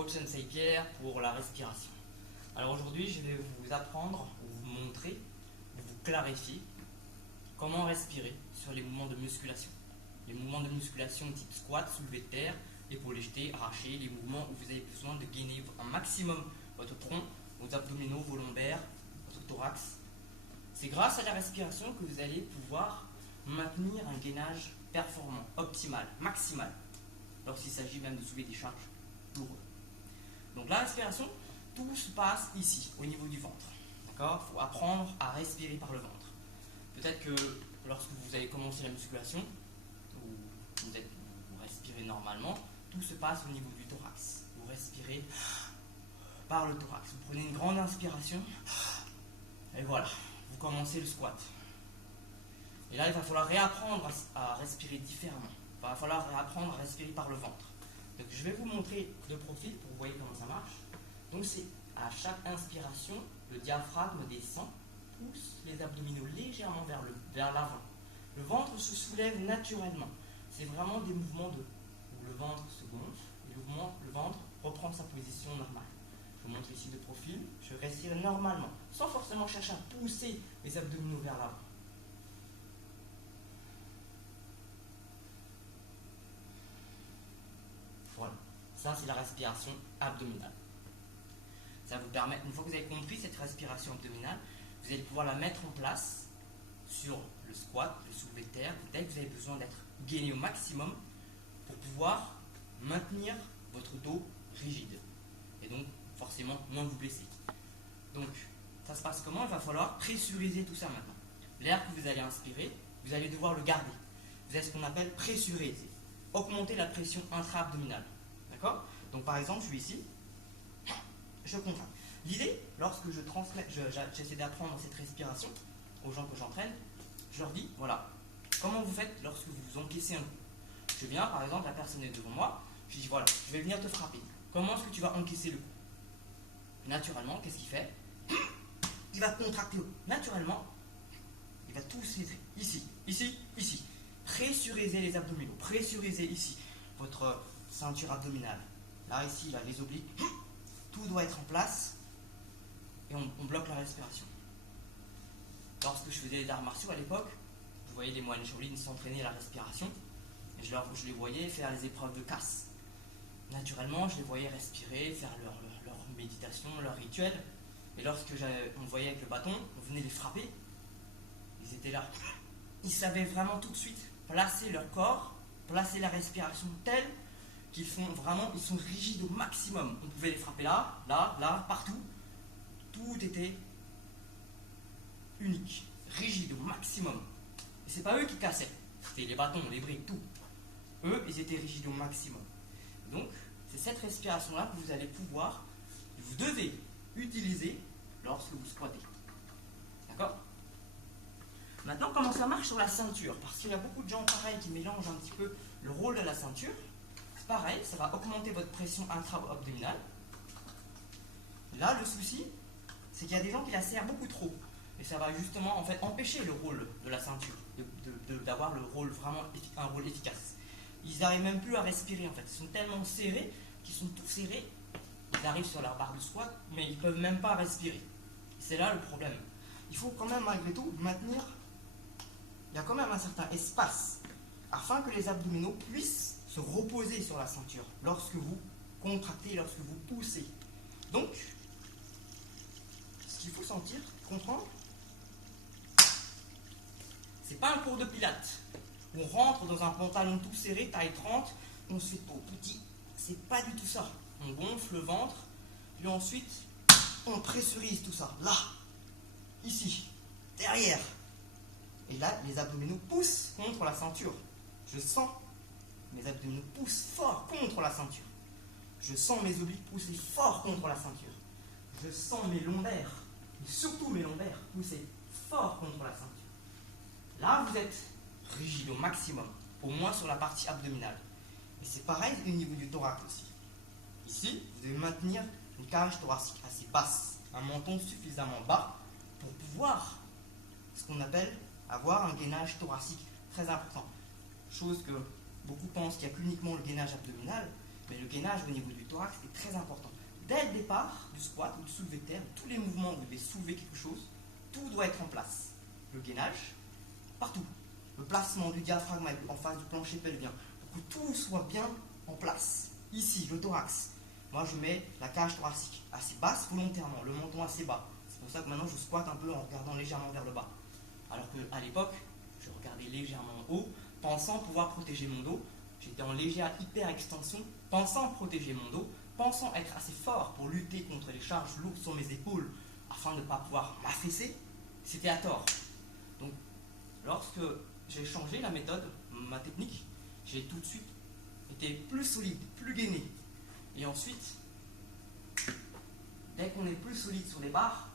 coach Sensei Pierre pour la respiration. Alors aujourd'hui, je vais vous apprendre, vous montrer, vous clarifier comment respirer sur les mouvements de musculation. Les mouvements de musculation type squat, soulevé de terre, épaules jetées, arrachées, les mouvements où vous avez besoin de gainer un maximum votre tronc, vos abdominaux, vos lombaires, votre thorax. C'est grâce à la respiration que vous allez pouvoir maintenir un gainage performant, optimal, maximal, lorsqu'il s'agit même de soulever des charges lourdes. Donc la respiration, tout se passe ici, au niveau du ventre. D'accord ? Il faut apprendre à respirer par le ventre. Peut-être que lorsque vous avez commencé la musculation, vous respirez normalement, tout se passe au niveau du thorax. Vous respirez par le thorax. Vous prenez une grande inspiration et voilà, vous commencez le squat. Et là, il va falloir réapprendre à respirer différemment. Il va falloir réapprendre à respirer par le ventre. Donc, je vais vous montrer de profil pour que vous voyez comment ça marche. Donc, c'est à chaque inspiration, le diaphragme descend, pousse les abdominaux légèrement vers l'avant. Le ventre se soulève naturellement. C'est vraiment des mouvements où le ventre se gonfle et le ventre reprend sa position normale. Je vous montre ici de profil, je respire normalement, sans forcément chercher à pousser les abdominaux vers l'avant. Voilà, ça c'est la respiration abdominale. Ça va vous permettre, une fois que vous avez compris cette respiration abdominale, vous allez pouvoir la mettre en place sur le squat, le soulevé de terre, dès que vous avez besoin d'être gainé au maximum pour pouvoir maintenir votre dos rigide et donc forcément moins vous blesser. Donc ça se passe comment ? Il va falloir pressuriser tout ça maintenant. L'air que vous allez inspirer, vous allez devoir le garder. Vous avez ce qu'on appelle pressuriser, augmenter la pression intra-abdominale. D'accord ? Donc par exemple, je suis ici, je contracte. L'idée, lorsque je transmets, j'essaie d'apprendre cette respiration aux gens que j'entraîne, je leur dis, voilà, comment vous faites lorsque vous encaissez un coup ? Je viens, par exemple, la personne est devant moi, je dis, voilà, je vais venir te frapper. Comment est-ce que tu vas encaisser le coup ? Naturellement, qu'est-ce qu'il fait ? Il va contracter. Naturellement, il va tout serrer. Ici, ici, ici. Pressurisez les abdominaux, pressurisez ici votre ceinture abdominale. Là, ici, là, les obliques. Tout doit être en place et on bloque la respiration. Lorsque je faisais les arts martiaux à l'époque, je voyais les moines Shaolin s'entraîner à la respiration et je les voyais faire les épreuves de casse. Naturellement, je les voyais respirer, faire leur méditation, leur rituel. Et lorsque on voyait avec le bâton, on venait les frapper, ils étaient là. Ils savaient vraiment tout de suite placer leur corps, placer la respiration telle qu'ils ils sont rigides au maximum. On pouvait les frapper là, là, là, partout. Tout était unique, rigide au maximum. Et c'est pas eux qui cassaient, c'était les bâtons, les briques, tout. Eux, ils étaient rigides au maximum. Donc, c'est cette respiration-là que vous devez utiliser lorsque vous squattez. D'accord ? Maintenant, comment ça marche sur la ceinture ? Parce qu'il y a beaucoup de gens, pareil, qui mélangent un petit peu le rôle de la ceinture. C'est pareil, ça va augmenter votre pression intra-abdominale. Là, le souci, c'est qu'il y a des gens qui la serrent beaucoup trop. Et ça va justement en fait empêcher le rôle de la ceinture, d'avoir le rôle vraiment un rôle efficace. Ils n'arrivent même plus à respirer en fait. Ils sont tellement serrés qu'ils sont tout serrés. Ils arrivent sur leur barre de squat, mais ils ne peuvent même pas respirer. C'est là le problème. Il faut quand même malgré tout maintenir. Il y a quand même un certain espace afin que les abdominaux puissent se reposer sur la ceinture lorsque vous contractez, lorsque vous poussez. Donc, ce qu'il faut sentir, comprendre, c'est pas un cours de pilates où on rentre dans un pantalon tout serré, taille 30, on se fait tout petit. C'est pas du tout ça. On gonfle le ventre, puis ensuite on pressurise tout ça. Là, ici, derrière. Et là, les abdominaux poussent contre la ceinture. Je sens mes abdominaux poussent fort contre la ceinture. Je sens mes obliques pousser fort contre la ceinture. Je sens mes lombaires, et surtout mes lombaires, pousser fort contre la ceinture. Là, vous êtes rigide au maximum, au moins sur la partie abdominale. Et c'est pareil au niveau du thorax aussi. Ici, vous devez maintenir une cage thoracique assez basse, un menton suffisamment bas pour pouvoir, ce qu'on appelle, avoir un gainage thoracique très important. Chose que beaucoup pensent qu'il n'y a qu'uniquement le gainage abdominal, Mais le gainage au niveau du thorax est très important. Dès le départ du squat ou du soulevé de terre, tous les mouvements où vous devez soulever quelque chose, tout doit être en place. Le gainage, partout. Le placement du diaphragme en face du plancher pelvien, pour que tout soit bien en place. Ici, le thorax. Moi, je mets la cage thoracique assez basse volontairement, le menton assez bas. C'est pour ça que maintenant, je squatte un peu en regardant légèrement vers le bas. Alors qu'à l'époque, je regardais légèrement en haut, pensant pouvoir protéger mon dos. J'étais en légère hyper-extension, pensant protéger mon dos, pensant être assez fort pour lutter contre les charges lourdes sur mes épaules afin de ne pas pouvoir m'affaisser. C'était à tort. Donc, lorsque j'ai changé la méthode, ma technique, j'ai tout de suite été plus solide, plus gainé. Et ensuite, dès qu'on est plus solide sur les barres,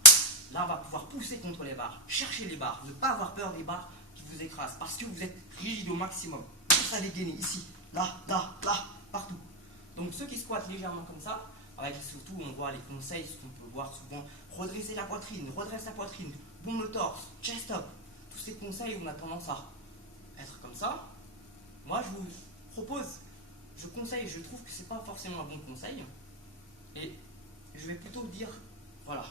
là on va pouvoir pousser contre les barres, chercher les barres, ne pas avoir peur des barres qui vous écrasent, parce que vous êtes rigide au maximum. Vous allez gainer ici, là, partout. Donc ceux qui squattent légèrement comme ça, avec surtout on voit les conseils, ce qu'on peut voir souvent, redresser la poitrine, redresse la poitrine, bombe le torse, chest up, tous ces conseils où on a tendance à être comme ça. Moi je vous propose, je conseille, je trouve que c'est pas forcément un bon conseil, et je vais plutôt dire, voilà,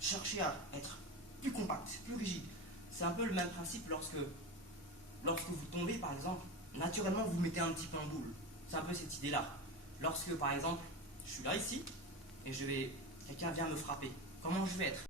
cherchez à être plus compact, plus rigide. C'est un peu le même principe lorsque vous tombez par exemple, naturellement vous mettez un petit peu en boule. C'est un peu cette idée-là. Lorsque par exemple, je suis là ici, et quelqu'un vient me frapper, comment je vais être?